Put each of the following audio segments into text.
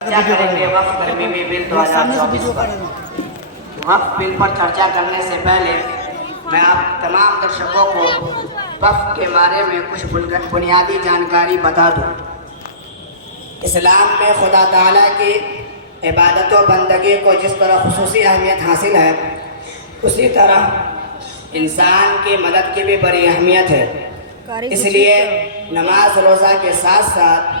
چرچا کریں گے وقف ترمیمی بل 2024 پر۔ وقف بل پر چرچا کرنے سے پہلے میں آپ تمام درشکوں کو وقف کے بارے میں کچھ بنیادی جانکاری بتا دوں۔ اسلام میں خدا تعالیٰ کی عبادت و بندگی کو جس طرح خصوصی اہمیت حاصل ہے، اسی طرح انسان کی مدد کی بھی بڑی اہمیت ہے۔ اس لیے نماز روزہ کے ساتھ ساتھ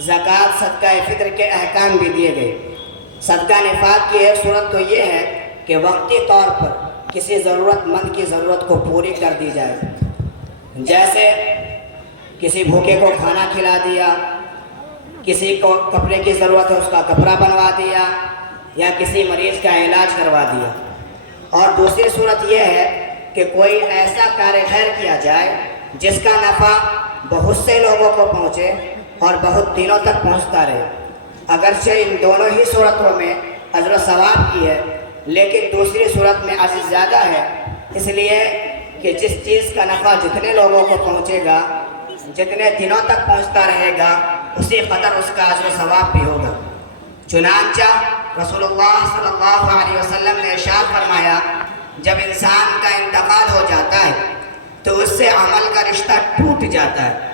زکوٰۃ صدقہ فطر کے احکام بھی دیے گئے۔ صدقہ نفاق کی ایک صورت تو یہ ہے کہ وقتی طور پر کسی ضرورت مند کی ضرورت کو پوری کر دی جائے، جیسے کسی بھوکے کو کھانا کھلا دیا، کسی کو کپڑے کی ضرورت ہے اس کا کپڑا بنوا دیا، یا کسی مریض کا علاج کروا دیا۔ اور دوسری صورت یہ ہے کہ کوئی ایسا کار خیر کیا جائے جس کا نفع بہت سے لوگوں کو پہنچے اور بہت دنوں تک پہنچتا رہے۔ اگرچہ ان دونوں ہی صورتوں میں اجر و ثواب کی ہے، لیکن دوسری صورت میں اجر زیادہ ہے، اس لیے کہ جس چیز کا نفع جتنے لوگوں کو پہنچے گا، جتنے دنوں تک پہنچتا رہے گا، اسی قدر اس کا اجر و ثواب بھی ہوگا۔ چنانچہ رسول اللہ صلی اللہ علیہ وسلم نے ارشاد فرمایا، جب انسان کا انتقال ہو جاتا ہے تو اس سے عمل کا رشتہ ٹوٹ جاتا ہے،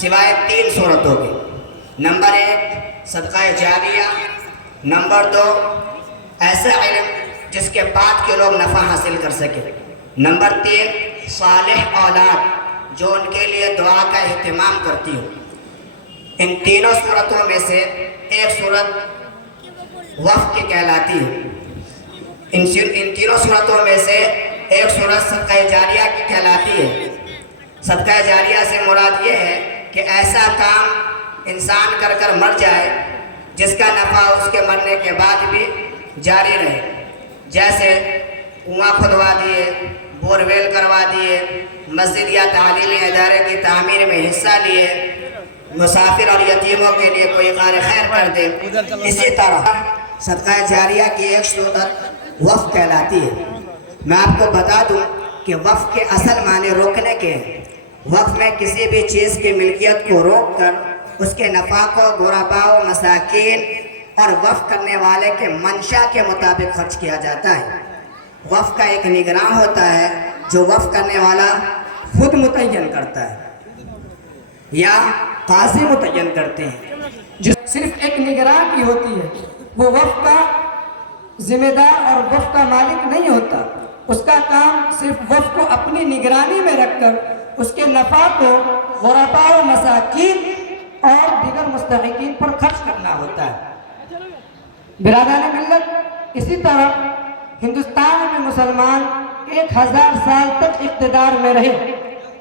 سوائے 3 صورتوں کے۔ نمبر 1 صدقہ جاریہ، نمبر 2 ایسا علم جس کے بعد کے لوگ نفع حاصل کر سکے، نمبر 3 صالح اولاد جو ان کے لیے دعا کا اہتمام کرتی ہو۔ ان تینوں صورتوں میں سے ایک صورت وقف کی کہلاتی ہے۔ ان تینوں صورتوں میں سے ایک صورت صدقہ جاریہ کی کہلاتی ہے۔ صدقہ جاریہ سے مراد یہ ہے کہ ایسا کام انسان کر کر مر جائے جس کا نفع اس کے مرنے کے بعد بھی جاری رہے، جیسے کنواں کھدوا دیے، بور ویل کروا دیے، مسجد یا تعلیمی ادارے کی تعمیر میں حصہ لیے، مسافر اور یتیموں کے لیے کوئی کار خیر کر دے۔ اسی طرح صدقہ جاریہ کی ایک صورت وقف کہلاتی ہے۔ میں آپ کو بتا دوں کہ وقف کے اصل معنی روکنے کے ہیں۔ وقف میں کسی بھی چیز کی ملکیت کو روک کر اس کے نفع کو غرباء و مساکین اور وقف کرنے والے کے منشا کے مطابق خرچ کیا جاتا ہے۔ وقف کا ایک نگراں ہوتا ہے جو وقف کرنے والا خود متعین کرتا ہے یا قاضی متعین کرتے ہیں، جو صرف ایک نگراں کی ہوتی ہے۔ وہ وقف کا ذمہ دار اور وقف کا مالک نہیں ہوتا۔ اس کا کام صرف وقف کو اپنی نگرانی میں رکھ کر اس کے نفع کو غرباء و مساکین اور دیگر مستحقین پر خرچ کرنا ہوتا ہے۔ برادران ملت، اسی طرح ہندوستان میں مسلمان 1000 سال تک اقتدار میں رہے۔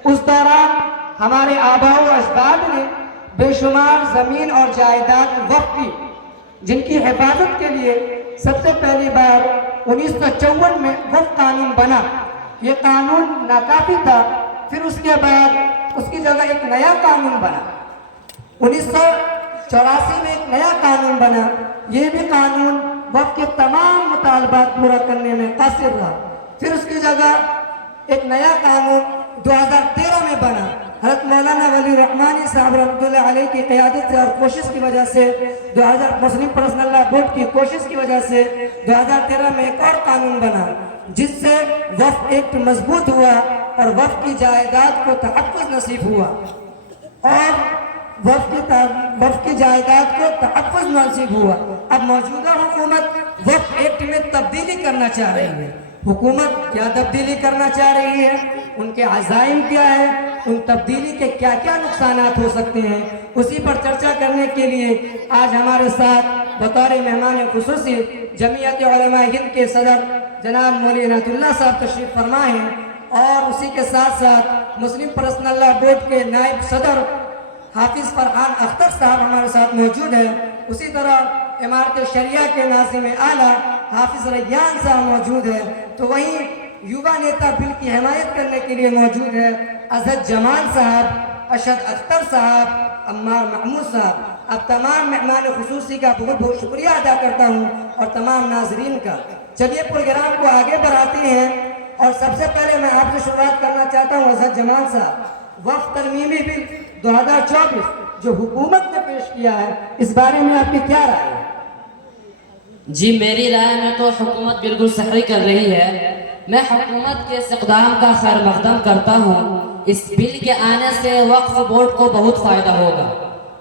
اس دوران ہمارے آباء و اجداد نے بے شمار زمین اور جائیداد وقف کی، جن کی حفاظت کے لیے سب سے پہلی بار 1954 میں وقف قانون بنا۔ یہ قانون ناکافی تھا، پھر اس کے بعد اس کی جگہ ایک نیا قانون بنا۔ 1984 میں ایک نیا قانون بنا۔ یہ بھی قانون وقف کے تمام مطالبات پورا کرنے میں قاصر رہا۔ پھر اس کی جگہ ایک نیا قانون 2013 میں بنا۔ حضرت مولانا ولی رحمانی صاحب رحمۃ اللہ علیہ کی قیادت سے اور کوشش کی وجہ سے مسلم پرسنل لا بورڈ کی کوشش کی وجہ سے 2013 میں ایک اور قانون بنا، جس سے وقف ایکٹ مضبوط ہوا اور وقف کی جائیداد کو تحفظ نصیب ہوا، اور وقف کی جائیداد کو تحفظ نصیب ہوا۔ اب موجودہ حکومت وقف ایکٹ میں تبدیلی کرنا چاہ رہی ہے۔ حکومت کیا تبدیلی کرنا چاہ رہی ہے، ان کے عزائم کیا ہے، ان تبدیلی کے کیا کیا نقصانات ہو سکتے ہیں، اسی پر چرچا کرنے کے لیے آج ہمارے ساتھ بطور مہمان خصوصی جمعیت علماء ہند کے صدر جناب مولوی عنایت اللہ صاحب تشریف فرما ہیں، اور اسی کے ساتھ ساتھ مسلم پرسنل لا بورڈ کے نائب صدر حافظ فرحان اختر صاحب ہمارے ساتھ موجود ہیں۔ اسی طرح امارت شریعہ کے ناظم اعلیٰ حافظ ریان صاحب موجود ہیں۔ تو وہیں یووا نیتا بل کی حمایت کرنے کے لیے موجود ہے اظہر جمال صاحب، اشد اختر صاحب، عمار محمود صاحب۔ اب تمام مہمان خصوصی کا بہت بہت شکریہ ادا کرتا ہوں اور تمام ناظرین کا۔ چلیے پروگرام کو آگے بڑھاتے ہیں، اور سب سے پہلے میں آپ سے شروعات کرنا چاہتا ہوں اظہر جمال صاحب۔ وقف ترمیمی بل 2024 جو حکومت نے پیش کیا ہے اس بارے میں آپ کی کیا رائے ہے؟ جی میری رائے میں تو حکومت بالکل صحیح کر رہی ہے. میں حکومت کے اس اقدام کا خیر مقدم کرتا ہوں. اس بل کے آنے سے وقف بورڈ کو بہت فائدہ ہوگا,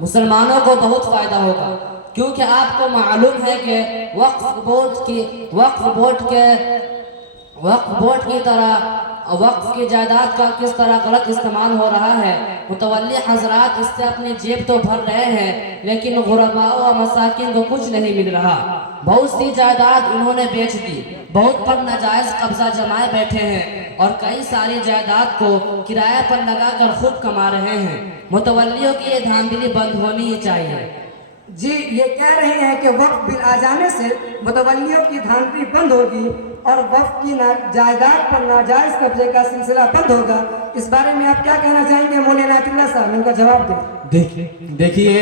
مسلمانوں کو بہت فائدہ ہوگا, کیونکہ آپ کو معلوم ہے کہ وقف بورڈ کی طرح وقف کی جائیداد کا کس طرح غلط استعمال ہو رہا ہے. متولی حضرات اس سے اپنی جیب تو بھر رہے ہیں لیکن غرباء و مساکین کو کچھ نہیں مل رہا. بہت سی جائیداد انہوں نے بیچ دی, بہت پر ناجائز قبضہ جمائے بیٹھے ہیں اور کئی ساری جائیداد کو کرایہ پر لگا کر خود کما رہے ہیں. متولیوں کی یہ دھاندلی بند ہونی ہی چاہیے. جی یہ کہہ رہے ہیں کہ وقف بل آ جانے سے متولیوں کی دھاندلی بند ہوگی اور وقف کی جائیداد پر ناجائز قبضے کا سلسلہ بند ہوگا. اس بارے میں آپ کیا کہنا چاہیں گے مولوی عنایت اللہ صاحب؟ ان کا جواب دیں. دیکھیے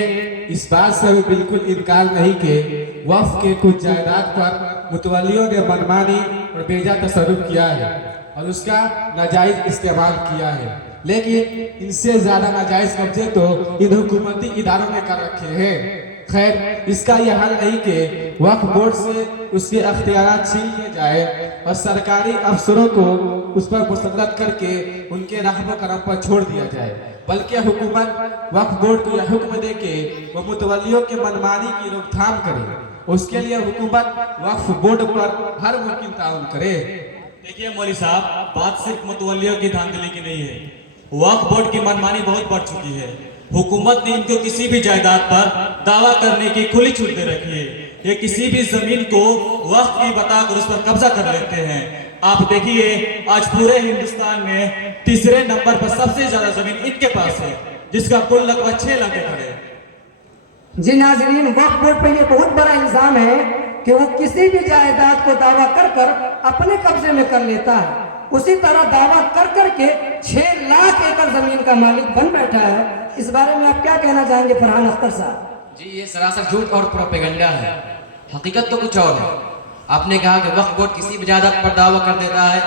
اس بات سے بھی بالکل انکار نہیں کہ وقف کے کچھ جائیداد پر متولیوں نے منمانی اور بیجا تصرف کیا ہے اور اس کا ناجائز استعمال کیا ہے, لیکن ان سے زیادہ ناجائز قبضے تو ان حکومتی اداروں نے کر رکھے ہیں. خیر اس کا یہ حل نہیں کہ وقف بورڈ سے اس کے اختیارات چھین لیے جائے اور سرکاری افسروں کو اس پر مسلط کر کے ان کے رحم و کرم پر چھوڑ دیا جائے, بلکہ حکومت وقف بورڈ کو یہ حکم دے کہ وہ متولیوں کے منمانی کی روک تھام کرے. اس کے لیے حکومت وقف بورڈ پر ہر ممکن تعاون کرے. دیکھیے مولوی صاحب, بات صرف متولیوں کی دھاندلی کی نہیں ہے, وقف بورڈ کی منمانی بہت بڑھ چکی ہے. حکومت نے ان کو کسی بھی جائیداد پر دعویٰ کرنے کی کھلی چھوٹ دے رکھی ہے. یہ کسی بھی زمین کو وقف کی بتا کر اس پر قبضہ کر لیتے ہیں. آپ دیکھیے آج پورے ہندوستان میں تیسرے نمبر پر سب سے زیادہ زمین ان کے پاس ہے, جس کا کل رقبہ 6 لاکھ ایکڑ ہے. جی ناظرین, وقف بورڈ پہ یہ بہت بڑا الزام ہے کہ وہ کسی بھی جائیداد کو دعویٰ کر اپنے قبضے میں کر لیتا ہے. اسی طرح دعویٰ کر کے 6 لاکھ ایکڑ زمین کا مالک بن بیٹھا ہے. اس بارے میں آپ کیا کہنا چاہیں گے فرحان اختر صاحب؟ جی یہ سراسر جھوٹ اور پروپیگنڈا ہے, حقیقت تو کچھ اور ہے. آپ نے کہا کہ وقف بورڈ کسی بھی جائیداد پر دعویٰ کر دیتا ہے.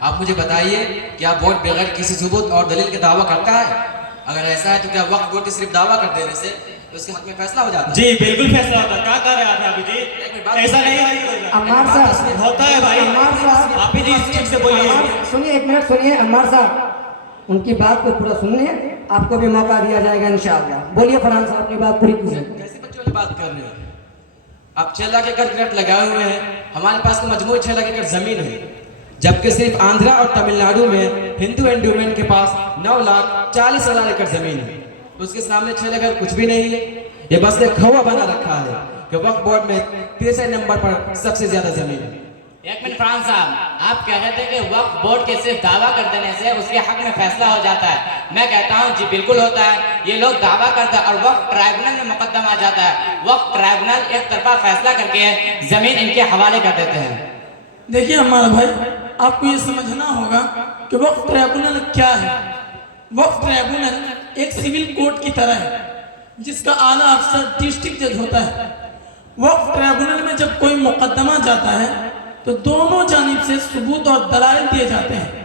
آپ مجھے بتائیے کیا بورڈ بغیر کسی ثبوت اور دلیل کے دعویٰ کرتا ہے؟ اگر ایسا ہے تو کیا وقف بورڈ کے صرف دعویٰ کر دینے سے اس کے حق میں فیصلہ ہو جاتا ہے؟ جی بالکل فیصلہ ہوتا ہے. کیا کہہ رہے ہیں آپ ابھی جی؟ ایسا نہیں ہے. عمار صاحب ہوتا ہے بھائی. عمار صاحب آپ ہی جی اس چیز سے بولیے. سنیے, ایک منٹ سنیے. عمار صاحب ان کی بات کو پورا سننے, آپ کو بھی موقع دیا جائے گا انشاءاللہ. بولیے فرحان صاحب, اپنی بات پوری کیجیے. کیسے بچوں والی بات کر رہے ہیں آپ؟ 6 لاکھ ایکڑ گرٹ لگائے ہوئے ہیں, ہمارے پاس تو مجموعی 6 لاکھ ایکڑ زمین ہے, جبکہ صرف آندھرا اور تمل ناڈو میں ہندو اینڈومین کے پاس 9,40,000 ایکڑ زمین ہے. تو اس کے سامنے 6 لاکھ کچھ بھی نہیں ہے. یہ بس ایک کھوا بنا رکھا ہے کہ وقف بورڈ میں تیسرے نمبر پر سب سے زیادہ زمین ہے. ایک منٹ فرحان صاحب, آپ کہہ رہے تھے کہ وقف بورڈ کے صرف دعویٰ کر دینے سے اس کے حق میں فیصلہ ہو جاتا ہے. میں کہتا ہوں جی بالکل ہوتا ہے. یہ لوگ دعویٰ کرتے ہیں اور وقف ٹرائبونل میں مقدم آ جاتا ہے. وقف ٹرائبونل ایک طرفہ فیصلہ کر کے زمین ان کے حوالے کر دیتے ہیں. دیکھیے ہمارا بھائی, آپ کو یہ سمجھنا ہوگا کہ وقف ٹرائبونل کیا ہے. وقف ٹرائبونل ایک سول کورٹ کی طرح ہے جس کا اعلیٰ افسر ڈسٹرکٹ جج ہوتا ہے. وقف ٹرائبونل میں جب کوئی مقدمہ جاتا ہے تو دونوں جانب سے ثبوت اور دلائل دیے جاتے ہیں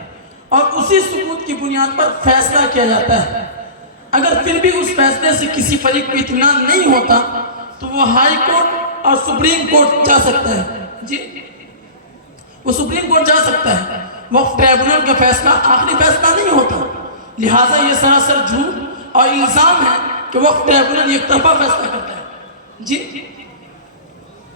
اور اسی ثبوت کی بنیاد پر فیصلہ کیا جاتا ہے. اگر پھر بھی اس فیصلے سے کسی فریق کو اطمینان نہیں ہوتا تو وہ ہائی کورٹ اور سپریم کورٹ جا سکتا ہے. جی وہ سپریم کورٹ جا سکتا ہے. وقف ٹرائبونل کا فیصلہ آخری فیصلہ نہیں ہوتا. لہٰذا یہ سراسر جھوٹ اور الزام ہے کہ وقف ٹرائبونل ایک طرفہ فیصلہ کرتا ہے. جی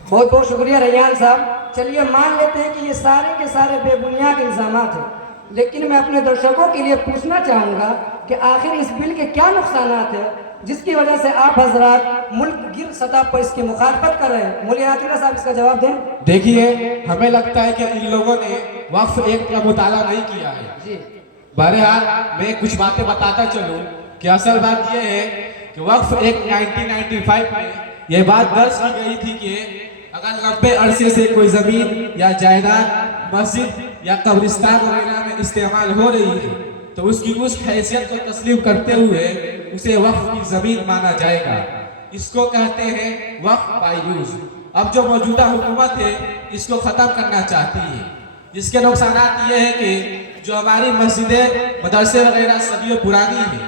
بہت بہت شکریہ ریان صاحب. چلیے مان لیتے ہیں کہ یہ سارے کے سارے بے بنیاد الزامات ہیں, لیکن میں اپنے درشکوں کے لیے پوچھنا چاہوں گا کہ آخر اس بل کے کیا نقصانات ہیں جس کی وجہ سے آپ حضرات ملک گیر سطح پر اس کی مخالفت کر رہے ہیں؟ مولوی عنایت اللہ صاحب اس کا جواب دیں. دیکھیے ہمیں لگتا ہے کہ ان لوگوں نے وقف ایک کا مطالعہ نہیں کیا ہے. جی بہرحال میں کچھ باتیں بتاتا چلوں کہ اصل بات یہ ہے کہ وقف ایک 1995 میں یہ بات درج کی گئی تھی کہ اگر لمبے عرصے سے کوئی زمین یا جائیداد مسجد یا قبرستان وغیرہ میں استعمال ہو رہی ہے تو اس کی اس حیثیت کو تسلیم کرتے ہوئے اسے وقف کی زمین مانا جائے گا. اس کو کہتے ہیں وقف بائی یوز. اب جو موجودہ حکومت ہے اس کو ختم کرنا چاہتی ہے, جس کے نقصانات یہ ہے کہ جو ہماری مسجدیں مدرسے وغیرہ صدیوں پرانی ہیں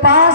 5